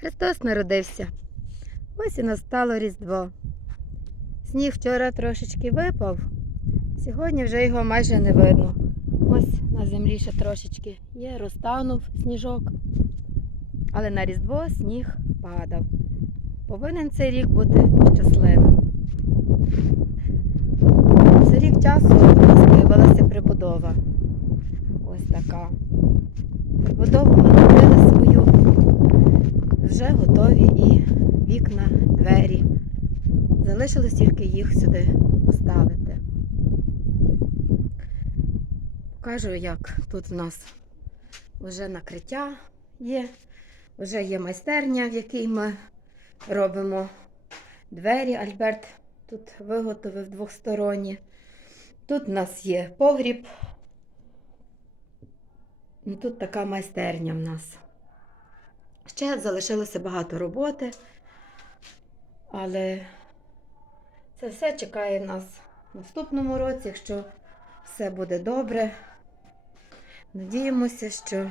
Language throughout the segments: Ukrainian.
Христос народився. Ось і настало Різдво. Сніг вчора трошечки випав, сьогодні вже його майже не видно. Ось на землі ще трошечки є, розтанув сніжок. Але на Різдво сніг падав. Повинен цей рік бути щасливим. За рік часу з'явилася прибудова. Ось така. Прибудову ми свою. Вже готові і вікна, двері. Залишилось тільки їх сюди поставити. Покажу, як тут в нас вже накриття є, вже є майстерня, в якій ми робимо двері. Альберт тут виготовив двосторонні. Тут у нас є погріб. І тут така майстерня в нас. Ще залишилося багато роботи, але це все чекає нас в наступному році, якщо все буде добре. Надіємося, що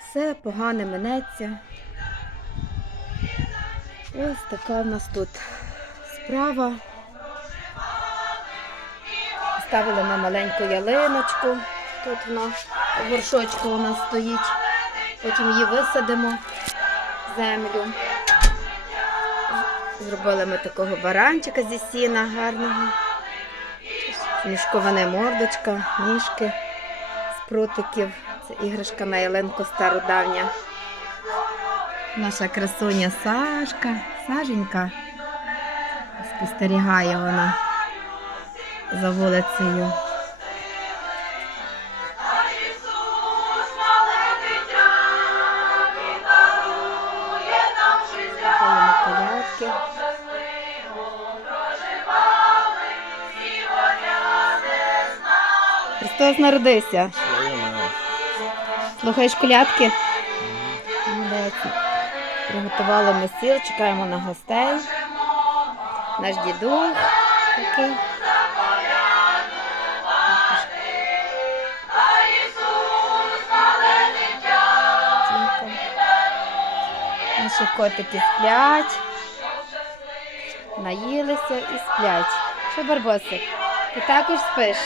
все погане минеться. Ось така в нас тут справа. Ставили ми маленьку ялиночку. Тут вона в горшочку у нас стоїть. Потім її висадимо в землю. Зробили ми такого баранчика зі сіна гарного. Мішковане мордочка, ніжки з прутиків. Це іграшка на ялинку стародавня. Наша красуня Сашка, Саженька. Спостерігає вона за вулицею. Христос народився. Слухаєш колядки? Молодець. Приготували ми сіл, чекаємо на гостей. Наш дідух такий. Наші котики сплять, наїлися і сплять. Що, Барбосик? Ти також спиш?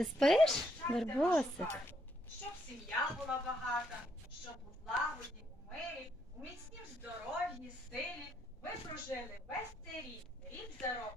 Ти спиш, Барбосик? щоб сім'я була багата, щоб у злагоді, у мирі, у міцнім здоров'ї, силі ви прожили весь цей рік, рік за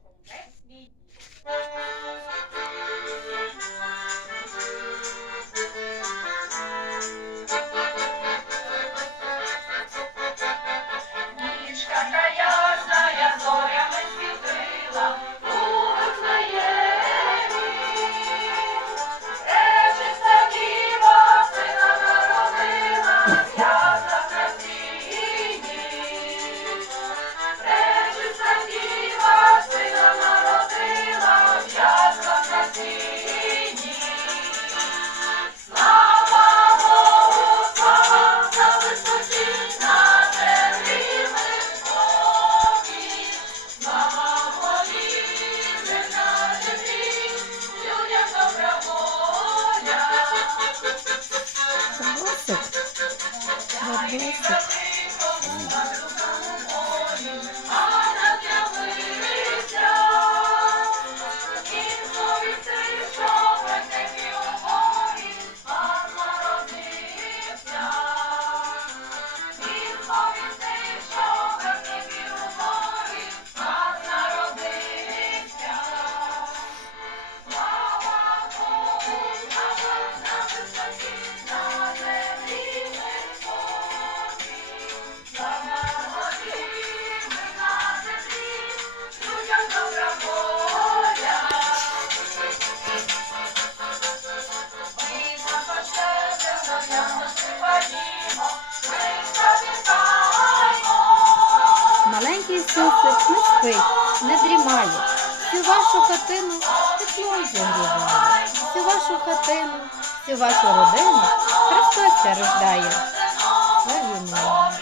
чухлик не спить, не дрімає. Всю вашу хатину тепло зігріває. Всю вашу хатину, всю вашу родину Христос рождає. Славі